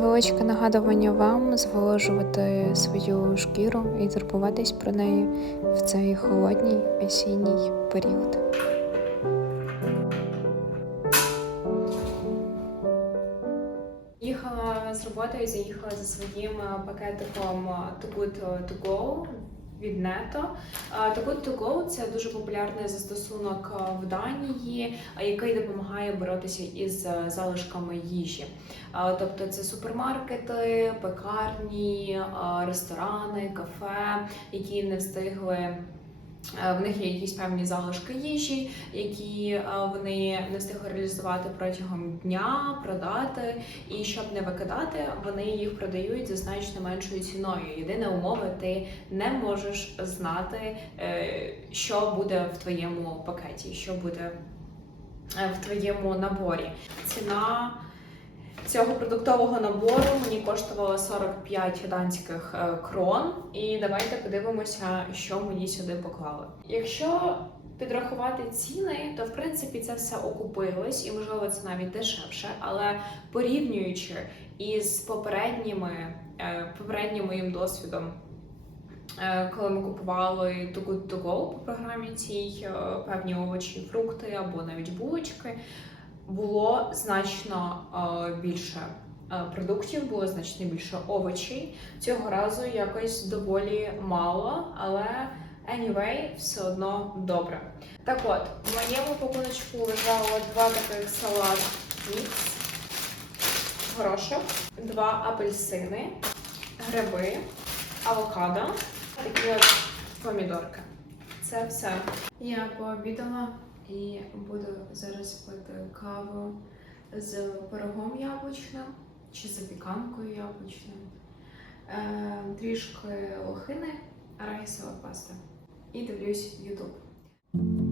невеличке нагадування вам зволожувати свою шкіру і турбуватись про неї в цей холодній осінній період. Їхала з роботи і заїхала за своїм е, пакетиком to Too Good To Go від Нето. To Go – це дуже популярний застосунок в Данії, який допомагає боротися із залишками їжі. Тобто це супермаркети, пекарні, ресторани, кафе, які не встигли. Е, В них є якісь певні залишки їжі, які е, вони не встигли реалізувати протягом дня, продати. І щоб не викидати, вони їх продають за значно меншою ціною. Єдина умова, ти не можеш знати, е, що буде в твоєму пакеті, що буде в твоєму наборі. Ціна цього продуктового набору мені коштувала 45 данських е, крон. І давайте подивимося, що мені сюди поклали. Якщо підрахувати ціни, то в принципі це все окупилось, і можливо це навіть дешевше, але порівнюючи із попередніми е, попереднім моїм досвідом. е, Коли ми купували Too Good To Go по програмі цій певні овочі, фрукти або навіть булочки, було значно е, більше е, продуктів, було значно більше овочей. Цього разу якось доволі мало, але anyway, все одно добре. Так от, в моєму пакуночку лежало два таких салат мікс, горошок, два апельсини, гриби, авокадо, такі от помідорки. Це все. Я пообідала і буду зараз пити каву з пирогом яблучним чи запіканкою яблучним, е, трішки лохини, райсова паста. І дивлюсь YouTube.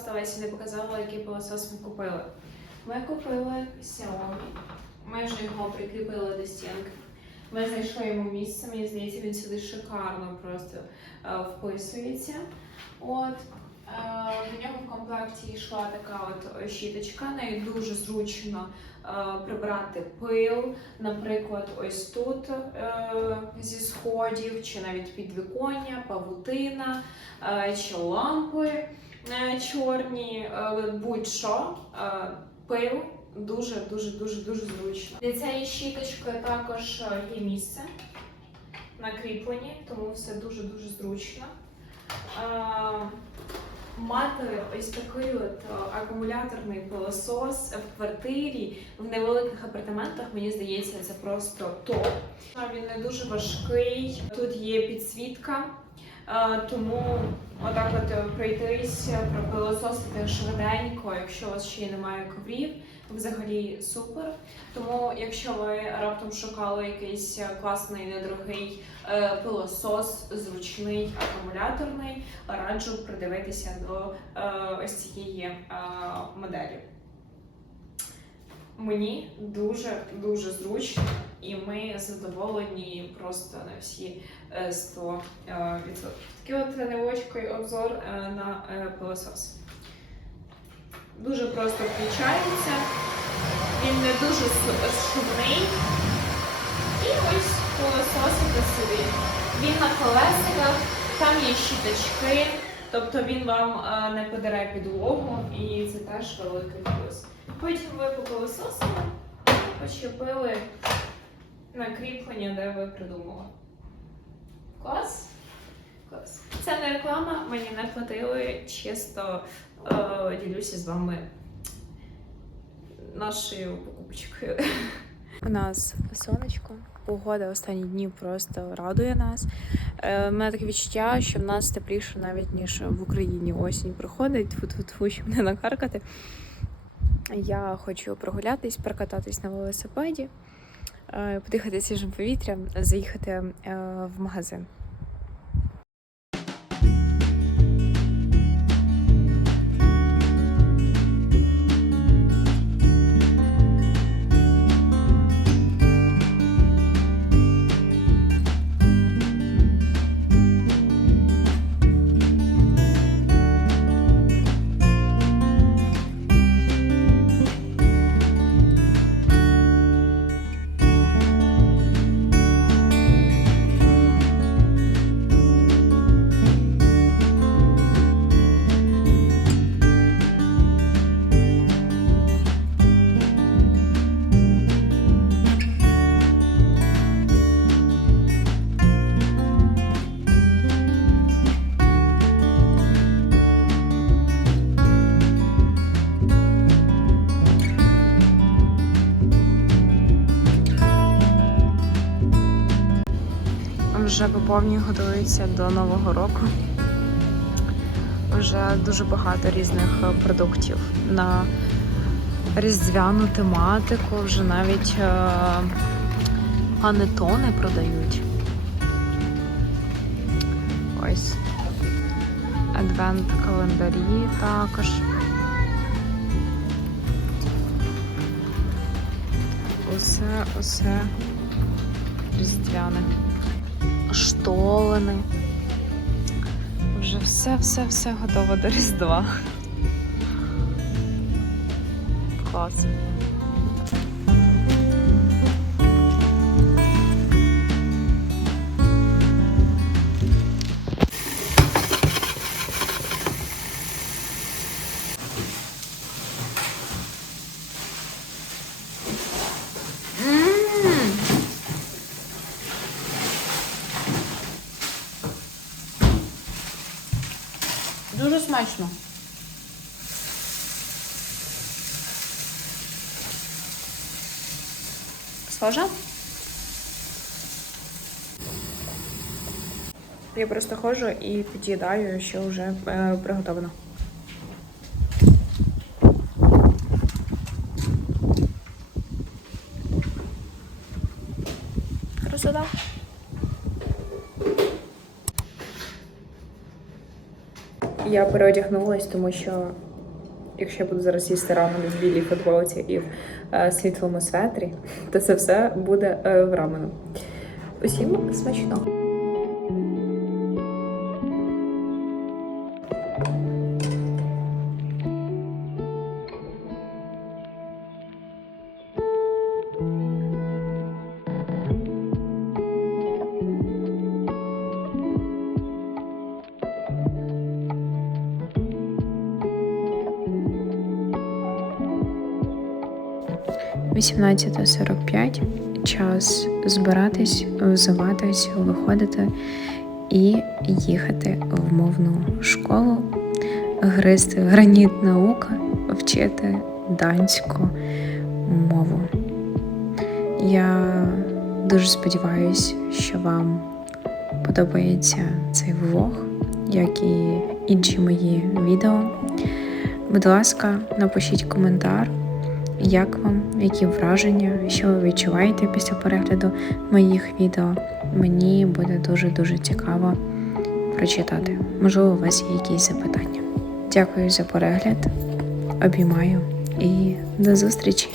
Не похвасталась не показала, який пилосос ми купили. Ми купили Xiaomi. Ми вже його прикріпили до стінки. Ми знайшли йому місце, мені здається, він сюди шикарно просто е, вписується. От. Е, до нього в комплекті йшла така от щіточка, нею дуже зручно е, прибрати пил, наприклад, ось тут е, зі сходів, чи навіть підвіконня, павутина, е, чи лампи чорні, е, будь-що. Е, пил дуже дуже дуже дуже зручно. Для цієї щіточки також е, є місце на кріпленні, тому все дуже дуже зручно. Е, Мати ось такий от е, акумуляторний пилосос в квартирі в невеликих апартаментах, мені здається, це просто топ. Він не дуже важкий. Тут є підсвітка, е, тому отак от е, пройтись, пропилососити швиденько, якщо у вас ще й немає коврів, взагалі супер. Тому, якщо ви раптом шукали якийсь е, класний недорогий е, пилосос, зручний акумуляторний, раджу придивитися до е, ось цієї е, моделі. Мені дуже дуже зручно, і ми задоволені просто на всі е, 100%. е, відсотків. Такий от невеличкий обзор е, на е, пилосос. Дуже просто включається, він не дуже шумний. І ось пилососите собі. Він на колесиках, там є щіточки, тобто він вам е, не подере підлогу, і це теж великий плюс. Потім ви попилососили і почепили на кріплення, де ви придумали. Клас? Клас. Це не реклама, мені не платили, чисто е, ділюся з вами нашою покупочкою. У нас сонечко, погода останні дні просто радує нас. Е, У мене таке відчуття, що в нас тепліше навіть ніж в Україні осінь приходить, тфу-тфу-тфу, щоб не накаркати. Я хочу прогулятись, прокататись на велосипеді, е, подихати свіжим повітрям, заїхати е, в магазин. Вже поповні готуються до Нового року. Вже дуже багато різних е, продуктів на різдвяну тематику. Вже навіть е, панетони продають. Ось. Адвент календарі також. Усе, усе різдвяне штолени. Вже все-все-все готово до Різдва. Клас. Смачно. Схоже? Я просто ходжу і під'їдаю, що вже е, приготовлено. Я переодягнулась, тому що якщо я буду зараз їсти рамен в білій футболці і в е, світлому светрі, то це все буде е, в рамену. Усім смачно. Вісімнадцята сорок п'ять. Час збиратись, взуватись, виходити і їхати в мовну школу, гризти граніт наука, вчити данську мову. Я дуже сподіваюся, що вам подобається цей влог, як і інші мої відео. Будь ласка, напишіть коментар, як вам, які враження, що ви відчуваєте після перегляду моїх відео. Мені буде дуже-дуже цікаво прочитати. Можливо, у вас є якісь запитання. Дякую за перегляд, обіймаю і до зустрічі!